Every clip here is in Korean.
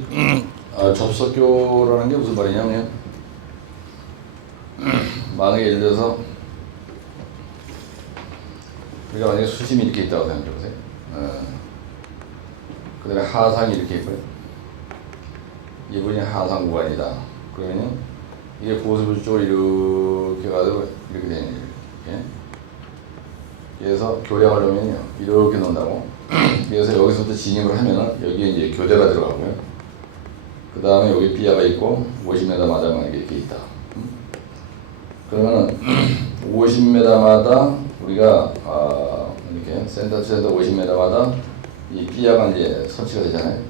여기서 아, 접속교라는 게 무슨 말이냐면 만약에 예를 들어서 우리가 만약에 수심이 이렇게 있다고 생각해 보세요. 어. 그 다음에 하상이 이렇게 있고요. 이분이 하상 구간이다. 그러면 이게 고수부 쪽으로 이렇게 가서 이렇게 되는 거예요. 이렇게. 그래서 교량을 넣으면요. 이렇게 넣는다고. 그래서 여기서부터 진입을 하면은 여기에 이제 교대가 들어가고요. 그 다음에 여기 삐아가 있고 50m 마다만 이렇게 있다. 음? 그러면은 50m마다 우리가 아 이렇게 센터에서 50m마다 이 삐아가 이제 설치가 되잖아요.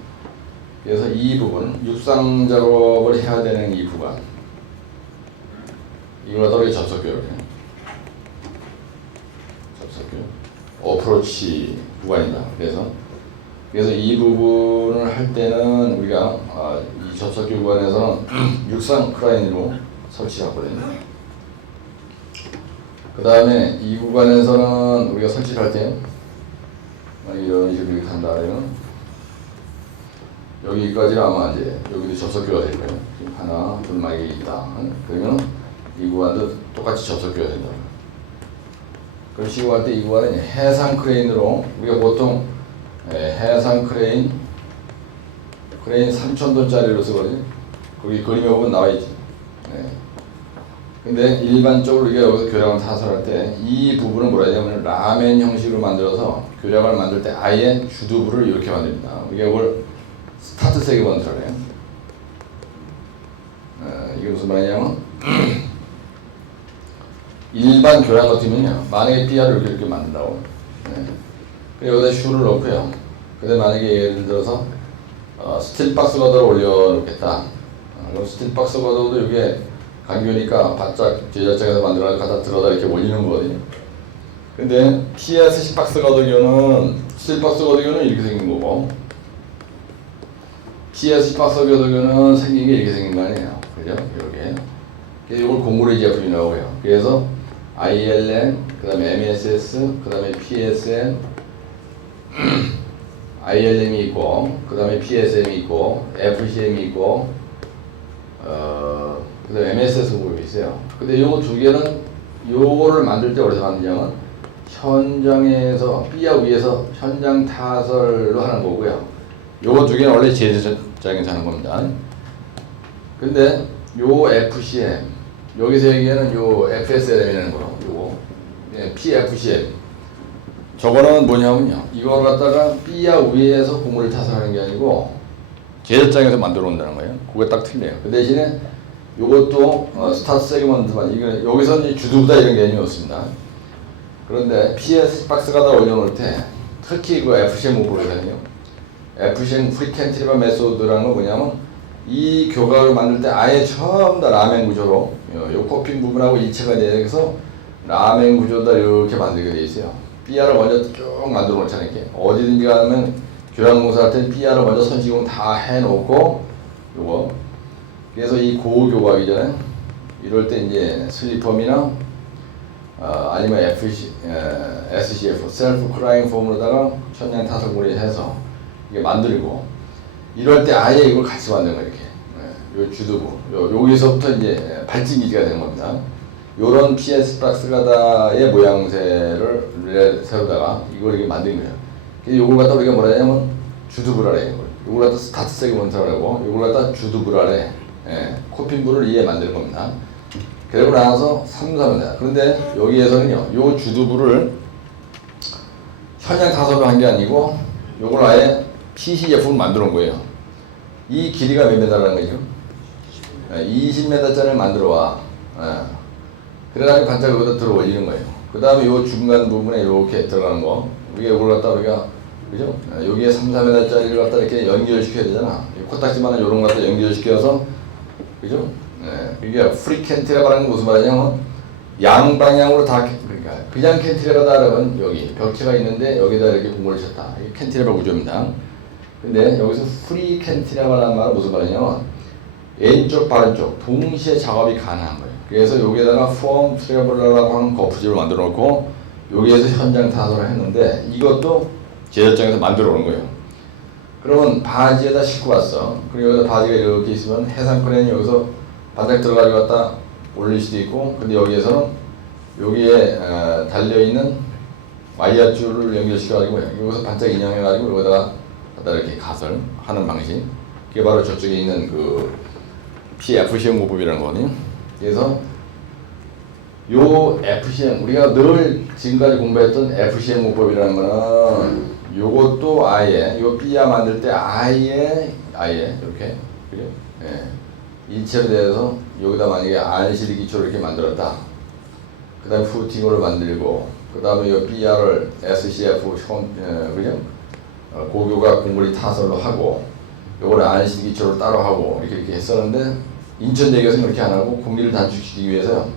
그래서 이 부분 육상 작업을 해야 되는 이 구간 갖다가 이렇게 접속교를 해요. 접속교 어프로치 구간이다. 그래서 그래서 이 부분을 할 때는 우리가 아, 이 접속교 구간에서는 육상 크라인으로 설치하거든요. 그 다음에 이 구간에서는 우리가 설치를 할때 이런 식으로 이렇게 한다 그러면 여기까지 아마 이제 여기도 접속교가 될 거예요. 지금 하나, 둘, 만약에 있다. 그러면 이 구간도 똑같이 접속교가 된다. 그런 식으로 할때 이 구간은 해상 크레인으로 우리가 보통 예, 해상 크레인 크레인 3,000톤짜리로 쓰거든요. 거기 그림에 보면 나와 있지. 네. 근데 일반적으로 우리가 여기서 교량을 타설할 때 이 부분을 뭐라 하냐면 라멘 형식으로 만들어서 교량을 만들 때 아예 주두부를 이렇게 만듭니다. 이게 이걸 스타트 세그먼트를 해요. 어, 이게 무슨 말이냐면 일반 교량 같으면요 만약에 삐아를 이렇게 이렇게 만든다고 네. 여기다 슈를 넣고요. 근데 만약에 예를 들어서 어, 스틸박스 거더를 올려놓겠다. 어, 스틸박스 거더도 이게 간교니까 바짝 제작장에서 만들어서 갖다 들어다 이렇게 올리는 거거든요. 근데 PS 박스 거더기는 스틸박스 거더기는 이렇게 생긴 거고 PS 박스 거더기는 생긴 게 이렇게 생긴 거 아니에요. 그죠? 이렇게. 그래서 이걸 공구리 제품이라고 해요. 그래서 ILM, 그 다음에 MSS, 그 다음에 PSM, ILM이 있고, 그 다음에 PSM이 있고, FCM이 있고, 어, 그 다음에 MSS 그룹이 있어요. 근데 요거 두 개는 요거를 만들 때 어디서 만드냐면 현장에서 삐아 위에서 현장 타설로 하는 거고요. 요거 두 개는 원래 제조장에서 하는 겁니다. 근데 요 FCM 여기서 얘기하는 요 FSLM이라는 거 요거 예, PFCM 저거는 뭐냐면요. 이걸 갖다가 삐아 위에서 고무를 타서 하는 게 아니고 제작장에서 만들어 온다는 거예요. 그게 딱 틀려요. 그 대신에 요것도 어, 스타트 세그먼트만 이거 여기서 이제 주두부다 이런 개념이 없습니다. 그런데 PS 박스가 다 올려놓을 때 특히 그 FCM 부분이거든요 FCM 프리켄트리바 메소드라는 건 뭐냐면 이 교각을 만들 때 아예 처음 다 라멘 구조로 요, 요 코핀 부분하고 일체가 돼서 라멘 구조다 이렇게 만들게 돼 있어요. 삐아를 먼저 쭉 만들어 놓잖아요. 이렇게 어디든지 가면 교량공사할 때 삐아를 먼저 선시공 다 해놓고 요거 그래서 이 고교각이잖아요. 이럴 때 이제 슬리펌이나 어, 아니면 FC, 에, SCF 셀프 크라잉 폼으로다가 천냥 타설물이 해서 이게 만들고 이럴 때 아예 이걸 같이 만든 거 이렇게. 네, 요 주두부. 요, 여기서부터 이제 발진 기지가 되는 겁니다. 요런 PS 박스가다의 모양새를 세우다가 이걸 이렇게 만든 거예요. 요걸 갖다 우리가 뭐라 하냐면 주두부라래. 이걸. 요걸 갖다 스타트 세그먼트라고 요걸 갖다 주두부라래. 예, 코핀부를 이해 만드는 겁니다. 그리고 나서 3, 4입니다. 그런데 여기에서는요, 요 주두부를 현장 타설을 한 게 아니고 요걸 아예 PC 제품을 만들어 온 거예요. 이 길이가 몇 메다라는 거죠? 20m짜리를 만들어 와. 예. 그래가지고 반짝 여기다 들어 올리는 거예요. 그 다음에 요 중간 부분에 이렇게 들어가는 거. 위에 갖다 우리가, 그죠? 예, 여기에 3, 4m짜리를 갖다 이렇게 연결시켜야 되잖아. 이 코딱지만한 요런 거 갖다 연결시켜서, 그죠? 예. 이게 프리켄트라고 는 무슨 말이냐면, 양방향으로 다, 그러니까, 그냥 캔티레바다라는 여기 벽체가 있는데 여기다 이렇게 공고를 쳤다. 이게 캔티레바 구조입니다. 근데 여기서 프리 캔티레바라는 말은 무슨 말이냐면 왼쪽 바른쪽 동시에 작업이 가능한 거예요. 그래서 여기에다가 폼 트래블러라고 하는 거푸집을 만들어 놓고 여기에서 현장 타설을 했는데 이것도 제작장에서 만들어 놓은 거예요. 그러면 바지에다 싣고 왔어. 그리고 바지가 이렇게 있으면 해상 크레인이 여기서 반짝 들어가지고 갖다 올릴 수도 있고, 근데 여기에서는 여기에 어, 달려있는 와이어 줄을 연결시켜가지고 여기서 반짝 인형해가지고 여기다가 갖다 이렇게 가설 하는 방식. 그게 바로 저쪽에 있는 그 PFC형 모법이라는 거거든요. 그래서 요 FCM 우리가 늘 지금까지 공부했던 FCM 문법이라는 거는 요것도 아예 요 B야 만들 때 아예 아예 이렇게 그래? 예. 일체로 대해서 여기다 만약에 안실 기초를 이렇게 만들었다. 그 다음에 후팅으로 만들고 그 다음에 요 B야를 SCF 형 예, 그죠? 어, 고교가 공물이 타설로 하고 요거를 안실 기초로 따로 하고 이렇게 이렇게 했었는데 인천대교에서는 그렇게 안 하고 공리를 단축시키기 위해서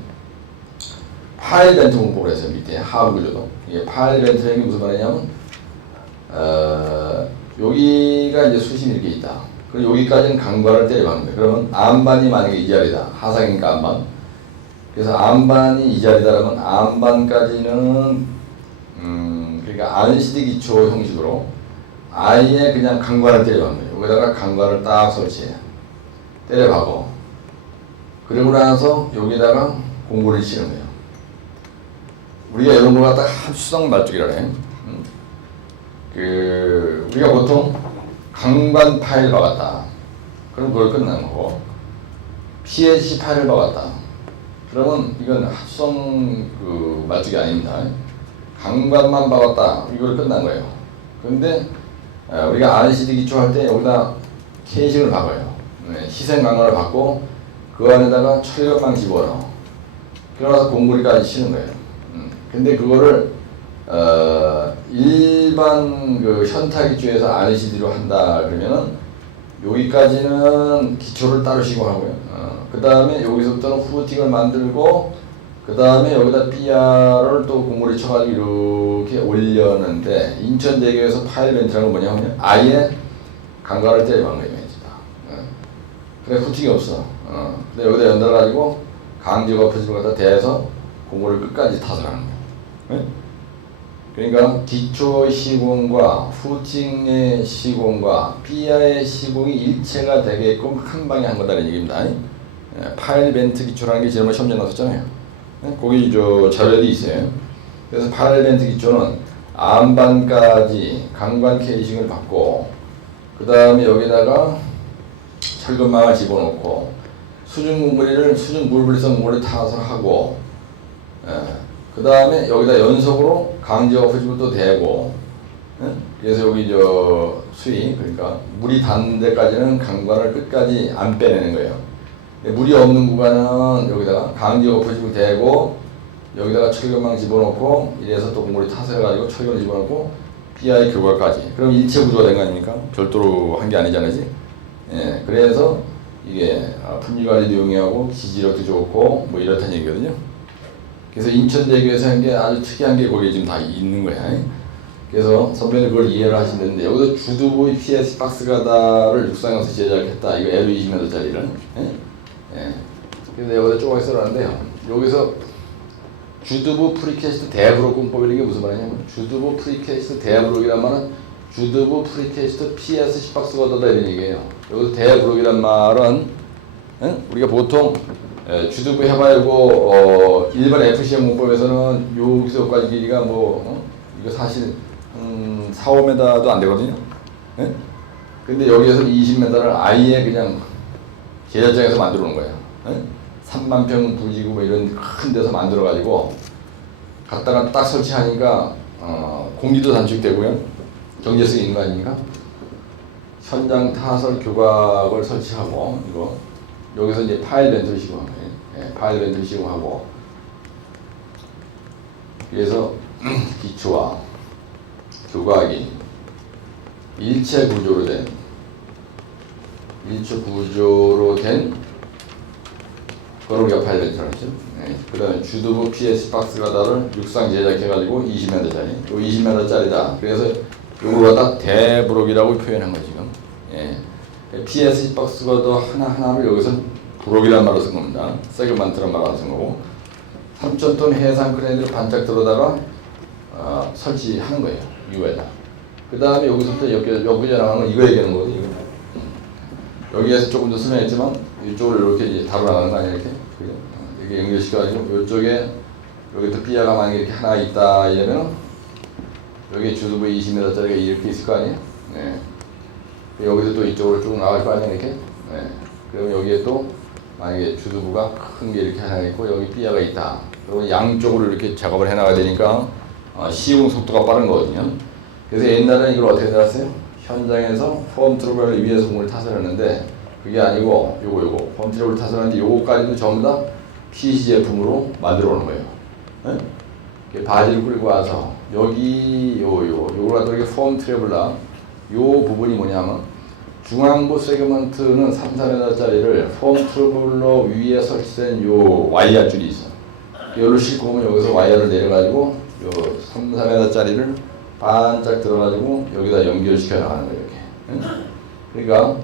파일 벤트 공법을 했어요 밑에 하부 구조도 이게 파일 벤트라는 게 무슨 말이냐면 어, 여기가 이제 수심이 이렇게 있다. 그리고 여기까지는 강관을 때려박는 거예요. 그러면 암반이 만약에 이 자리다. 하상이니까 암반? 그래서 암반이 이 자리다라면 암반까지는 음 그러니까 안시디 기초 형식으로 아예 그냥 강관을 때려박는 거예요. 여기다가 강관을 딱 설치해. 때려박어 그리고 나서 여기다가 공구를 치는 거예요 우리가 이런 걸 갖다가 합수성 말뚝이라 해. 음. 그 우리가 보통 강반 파일 박았다. 그럼 그걸 끝나는 거고 PLC 파일을 박았다. 그러면 이건 합성 그 말뚝이 아닙니다. 강반만 박았다. 이걸 끝난 거예요. 그런데 어, 우리가 RCD 기초할 때 여기다 K식을 박아요. 네, 희생 강화를 받고 그 안에다가 철근망 집어넣어. 그러나서 공구리까지 치는 거예요. 음, 근데 그거를 어, 일반 그 현타 기초에서 RCD로 한다 그러면은 여기까지는 기초를 따로 시고 하고요. 어, 그 다음에 여기서부터는 후팅을 만들고 그 다음에 여기다 삐아를 또 공물에 쳐가지고 이렇게 올렸는데 인천대교에서 파일 벤트라는 건 뭐냐면 아예 강가를 때려박는 거예요. 어. 그래 후팅이 없어. 어. 근데 여기다 연달아가지고 강제가 엎어지는 갖다 대서 공물을 끝까지 타설하는 거예요. 네? 그러니까 기초 시공과 후팅의 시공과 삐아의 시공이 일체가 되게끔 한 방에 한 거다는 얘기입니다. 예, 파일 벤트 기초라는 게 지난번에 시험장 나왔잖아요. 네? 거기 저 자료도 있어요. 그래서 파일 벤트 기초는 암반까지 강관 케이싱을 받고 그 다음에 여기다가 철근망을 집어넣고 수중 공무리를 수중 물불성 공무리를 타서 하고 그 다음에 여기다 연속으로 강제 어프집을 또 대고 예? 그래서 여기 저 수위 그러니까 물이 닿는 데까지는 강관을 끝까지 안 빼내는 거예요. 물이 없는 구간은 여기다가 강제 어프집을 대고 여기다가 철근망 집어넣고 이래서 또 공물이 타서 해가지고 철근을 집어넣고 PI 교과까지 그럼 일체 구조가 된 거 아닙니까? 별도로 한 게 아니잖아요. 예, 그래서 이게 아, 품위 관리도 용이하고 기지력도 좋고 뭐 이렇다는 얘기거든요. 그래서 인천대교에서 한 게 아주 특이한 게 거기에 지금 다 있는 거야. 그래서 선배님 그걸 이해를 하시는데 여기서 주두부의 PS 박스가다를 육상에서 제작했다. 이거 L 20m짜리를. 예? 예. 근데 여기다 조금 써놨는데요. 여기서 주두부 프리캐스트 대브로kun법이라는 게 무슨 말이냐면 주두부 프리캐스트 대브록이란 말은 주두부 프리캐스트 PS 10박스가다다 이런 얘기예요. 여기서 대브록이란 말은 예? 우리가 보통 예, 주두부 해발고 어, 일반 FCM 문법에서는 여기서까지 길이가 뭐 어? 이거 사실 음, 4, 5m도 안 되거든요. 예? 근데 여기에서 20m를 아예 그냥 계열장에서 만들어 놓은 거예요. 예? 3만 평 부지구 뭐 이런 큰 데서 만들어 가지고 갖다가 딱 설치하니까 어, 공기도 단축되고요. 경제성이 있는 거 아닙니까? 현장 타설 교각을 설치하고 이거 여기서 이제 파일 시공한 거예요. 예, 파일 벤트를 시공하고 그래서 기초와 교각이 일체 구조로 된 일체 구조로 된 그걸 우리가 파일 벤트라고 했죠. 예, 그 다음에 주두부 PS 박스 가다를 육상 제작해가지고 20m짜리 요 20m짜리다. 그래서 요걸 갖다 대브록이라고 표현한 거죠 지금. 예. PS 박스 가다 하나하나를 여기서 브록이라는 말을 쓴 겁니다. 세그먼트라는 말을 쓴 거고 3,000톤 해상 크레인을 반짝 들어다가 어, 설치하는 거예요. 위에다. 그 다음에 여기서부터 여기, 여기 나가는 건 이거 얘기하는 거거든요. 이거. 여기에서 조금 더 설명했지만 이쪽으로 이렇게 다로 나가는 거 아니야 이렇게? 이렇게 연결시켜가지고 이쪽에 여기 또 삐아가 만약에 이렇게 하나 있다 이러면 여기 주두부 20m짜리가 이렇게 있을 거 아니에요? 네. 여기서 또 이쪽으로 쭉 나갈 거 아니야 이렇게? 네. 그러면 여기에 또 만약에 주두부가 큰 게 이렇게 하나 있고 여기 삐아가 있다. 그러면 양쪽으로 이렇게 작업을 해나가야 되니까 어, 시공 속도가 빠른 거거든요. 그래서 옛날에는 이걸 어떻게 해놨어요? 현장에서 폼 트러블을 위에서 공을 타설했는데 그게 아니고 요거 요거 폼 트러블 타설하는데 요거까지도 전부 다 PC 제품으로 만들어 오는 거예요. 네? 바지를 끌고 와서 여기 요요 이렇게 폼 트러블라 요 부분이 뭐냐면 중앙부 세그먼트는 3, 4m짜리를 폼 트러블러 위에 설치된 요 와이어 줄이 있어. 요를 싣고 오면 여기서 와이어를 내려가지고 요 3, 4m짜리를 반짝 들어가지고 여기다 연결시켜 나가는 거예요 이렇게. 응? 그러니까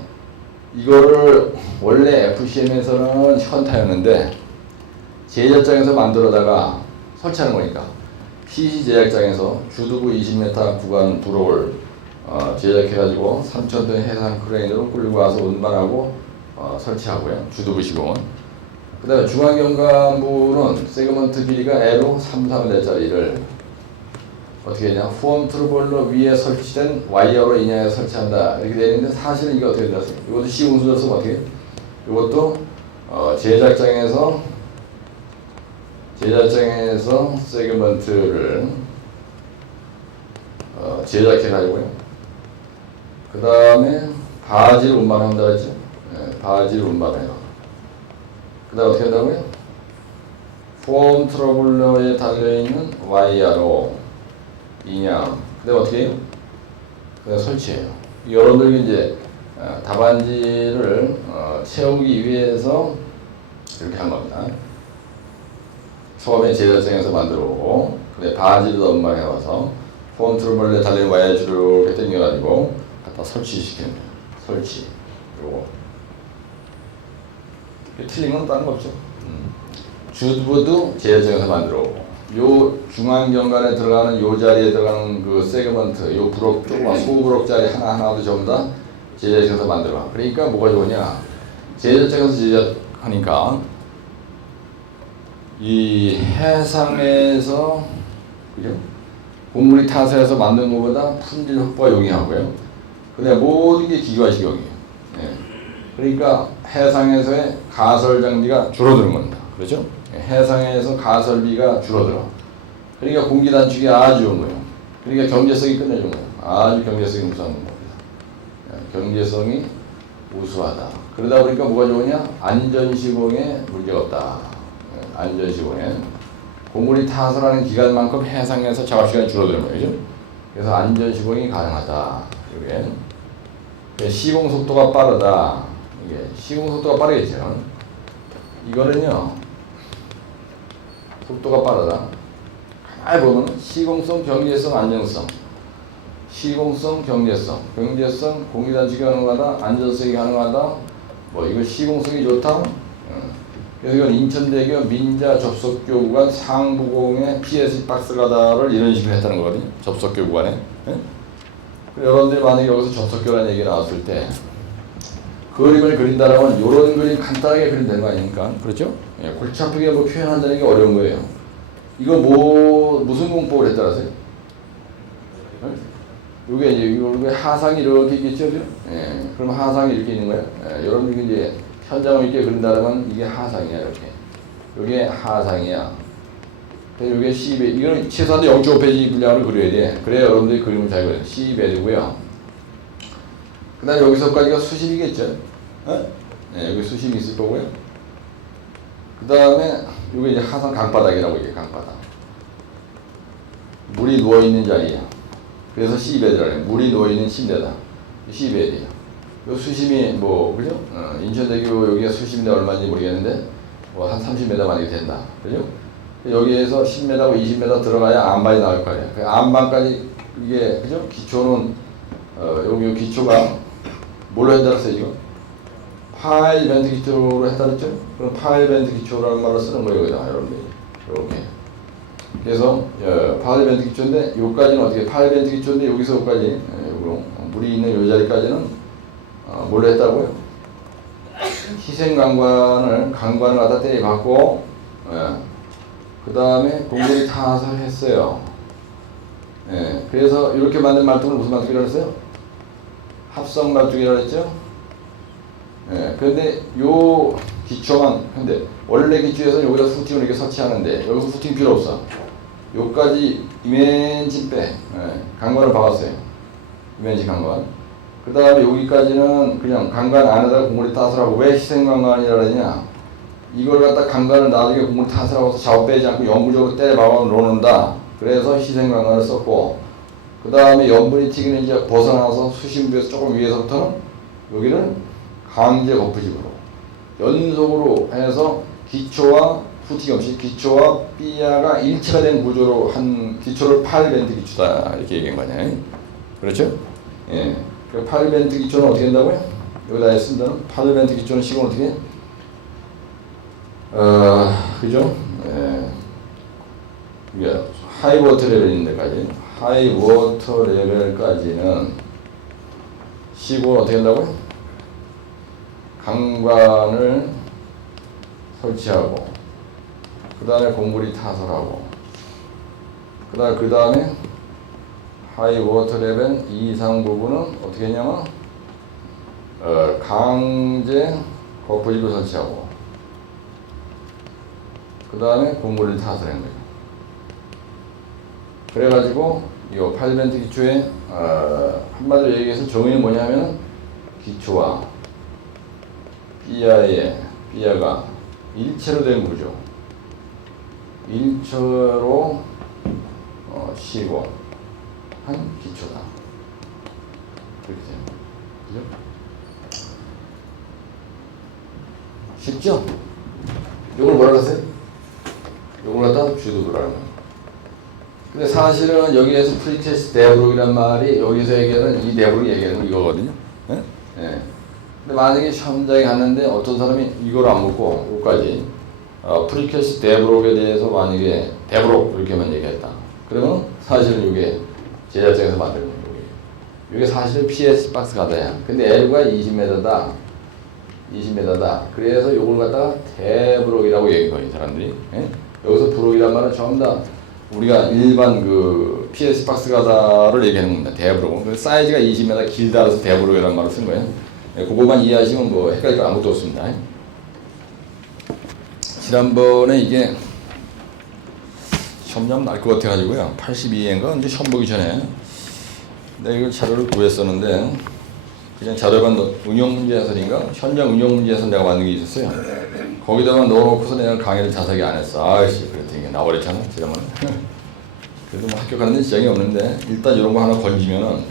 이거를 원래 FCM에서는 현타였는데 제작장에서 만들어다가 설치하는 거니까 PC 제작장에서 주두부 20m 구간 브록을 어, 제작해가지고 3,000톤 해상 크레인으로 끌고 와서 운반하고 어, 설치하고요 주두부 시공은 그 다음에 중앙경관부는 세그먼트 길이가 L로 3, 3m짜리를 어떻게 되냐 폼 트루볼러 위에 설치된 와이어로 인양해 설치한다 이렇게 되어 있는데 사실은 이게 어떻게 되었어요? 이것도 시공수였으면 어떻게? 이것도 어, 제작장에서 제작장에서 세그먼트를 어, 제작해 가지고요. 그 다음에 바지를 운반한다 했죠. 네, 바지를 운반해요. 그 다음 어떻게 한다고요? 폼 트러블러에 달려있는 와이어로 인양. 그 다음 어떻게 해요? 그냥 설치해요. 여러분들이 이제 어, 답안지를 어, 채우기 위해서 이렇게 한 겁니다. 처음에 제작장에서 만들어 오고 근데 바지를 넘방해 와서 폼 트러블러에 달린 와이어줄을 이렇게 당겨가지고 갖다 설치시키는 거예요. 설치. 요거. 틀린 건 다른 거 없죠. 음. 주드도 제작장에서 만들어 오고 요 중앙 경관에 들어가는 요 자리에 들어가는 그 세그먼트 요 브록 조그만 소브록짜리 하나 하나도 전부 다 제작장에서 만들어. 그러니까 뭐가 좋으냐? 제작장에서 제작하니까 이 해상에서 그죠? 곡물이 타서해서 만든 것보다 품질 확보가 용이하고요. 근데 모든 게 기관식용이에요. 예. 그러니까 해상에서의 가설 장비가 줄어드는 겁니다. 그렇죠? 예, 해상에서 가설비가 줄어들어. 그러니까 공기 단축이 아주 좋은 거예요. 그러니까 경제성이 끝내준 거예요. 아주 경제성이 우수한 겁니다. 예, 경제성이 우수하다. 그러다 보니까 뭐가 좋으냐? 안전시공에 문제가 없다. 예, 안전시공에. 고물이 타설하는 기간만큼 해상에서 작업 시간이 줄어드는 거죠. 그래서 안전시공이 가능하다. 이게 예, 시공 속도가 빠르다. 이게 시공 속도가 빠르겠죠. 이거는요. 속도가 빠르다. 가만히 보면 시공성, 경제성, 안정성. 시공성, 경제성, 경제성, 공기단축이 가능하다, 안전성이 가능하다. 뭐 이거 시공성이 좋다. 이건 인천대교 민자 접속교 구간 상부공의 PS 박스가다를 이런 식으로 했다는 거거든요. 접속교 구간에. 예? 그리고 여러분들이 만약에 여기서 접속교라는 얘기가 나왔을 때 그림을 그린다라면 이런 그림 간단하게 그리면 되는 거 아닙니까? 그렇죠? 예, 골치 아프게 뭐 표현한다는 게 어려운 거예요. 이거 뭐 무슨 공법을 했다라세요? 예? 요게 이제 이게 하상이 이렇게 있겠죠? 예, 그럼 하상이 이렇게 있는 거예요. 예, 여러분들이 이제 현장을 이렇게 그린다면 이게 하상이야 이렇게. 요게 하상이야. 그래서 요게 C 배 이거는 최소한 0.5페이지 분량을 그려야 돼. 그래야 여러분들이 그림을 잘 그려요. C 배드고요. 그 다음 여기서까지가 수심이겠죠. 어? 네, 여기 수심이 있을 거고요. 그 다음에 요게 이제 하상 강바닥이라고 얘기해 강바닥. 물이 누워 있는 자리야. 그래서 C 배드라는 물이 누워 있는 침대다. C 배드야. 요 수심이 뭐 그죠? 어, 인천대교 여기가 수심이 얼마인지 모르겠는데 뭐 한 30m 만약에 된다. 그죠? 여기에서 10m고 20m 들어가야 안반이 나올 거 아니야. 그 안반까지 이게 그죠? 기초는 어, 여기 기초가 뭘로 했다랬어요 지금? 파일 벤트 기초로 했다 그랬죠? 그럼 파일 벤트 기초라는 말을 쓰는 거예요 여기다 여러분들이 이렇게 그래서 어, 파일 밴드 기초인데 여기까지는 어떻게 파일 밴드 기초인데 여기서 여기까지 예, 물이 있는 요 자리까지는 어, 뭘로 했다고요? 희생 강관을 갖다 때려 받고 그 다음에 공군이 타설을 했어요. 예, 그래서 이렇게 만든 말뚝을 무슨 말뚝이라고 했어요? 합성 말뚝이라고 했죠? 예, 그런데 요 기초만 근데 원래 기초에서 여기다 후팅을 이렇게 설치하는데 여기서 후팅 필요 없어. 요까지 이면지 빼 예, 강관을 박았어요. 이면지 강관. 그 다음에 여기까지는 그냥 강관 안에다가 공물이 타설하고 왜 희생강관이라 그러냐? 이걸 갖다 강관을 나중에 공물이 타설하고 작업 빼지 않고 영구적으로 때려 박아 놓는다. 그래서 희생강관을 썼고 그 다음에 염분이 튀기는 이제 벗어나서 수심부에서 조금 위에서부터는 여기는 강제 거푸집으로 연속으로 해서 기초와 후튀기 없이 기초와 삐아가 일체가 된 구조로 한 기초를 8밴드 기초다 이렇게 얘기한 거냐 그렇죠? 예. 그 8밴드 기초는 어떻게 된다고요? 여기다 했습니다 8밴드 기초는 시공 어떻게 해? 어, 그죠? 예. 이게 하이 워터 레벨 있는 데까지 하이 워터 레벨까지는 시공 어떻게 한다고요? 강관을 설치하고 그 다음에 공물이 타설하고 그 다음에 그 다음에 하이 워터 레벨 이상 부분은 어떻게 했냐면 어, 강제 거푸집을 설치하고 그 다음에 공물을 타설한 거예요. 그래가지고 이 8벤트 기초에 어, 한마디로 얘기해서 정의는 뭐냐면 기초와 삐아의 삐아가 일체로 된 구조 일체로 어, 쉬고 한 기초다 그렇게 됩니다 그죠? 쉽죠? 이걸 뭐라 그랬어요? 이걸 갖다 주도부라는 거예요 근데 사실은 여기에서 프리테스트 데브록이란 말이 여기서 얘기하는 이 데브록 얘기하는 건 이거거든요 예? 예. 근데 만약에 시험장에 갔는데 어떤 사람이 이걸 안 묻고 여기까지 어, 프리캐스 데브록에 대해서 만약에 데브록 이렇게만 얘기했다. 그러면 사실은 이게 제작장에서 만든 거예요. 이게 사실은 PS 박스 가다야. 근데 L가 20m다. 20m다. 그래서 이걸 갖다가 데브록이라고 얘기한 거예요, 사람들이. 예? 여기서 브록이란 말은 전부 다 우리가 일반 그 PS 박스 가다를 얘기하는 겁니다. 데브록. 그 사이즈가 20m 길다 그래서 데브록이라는 말을 쓴 거예요. 예, 그거만 이해하시면 뭐 헷갈릴 거 아무것도 없습니다. 지난번에 이게 시험장 날것 같아가지고요. 82회인가 이제 시험 보기 전에 내가 이걸 자료를 구했었는데 그냥 자료반 넣- 응용 문제 해설인가 현장 응용 문제 해설 내가 만든 게 있었어요. 거기다가 넣어놓고서 내가 강의를 자세하게 안 했어. 아이씨 그랬더니 나버렸잖아 지난번에. 그래도 뭐 합격하는 데 지장이 없는데 일단 이런 거 하나 건지면은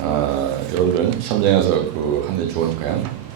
아, 여러분들 시험장에서 그 하는 데 좋으니까요.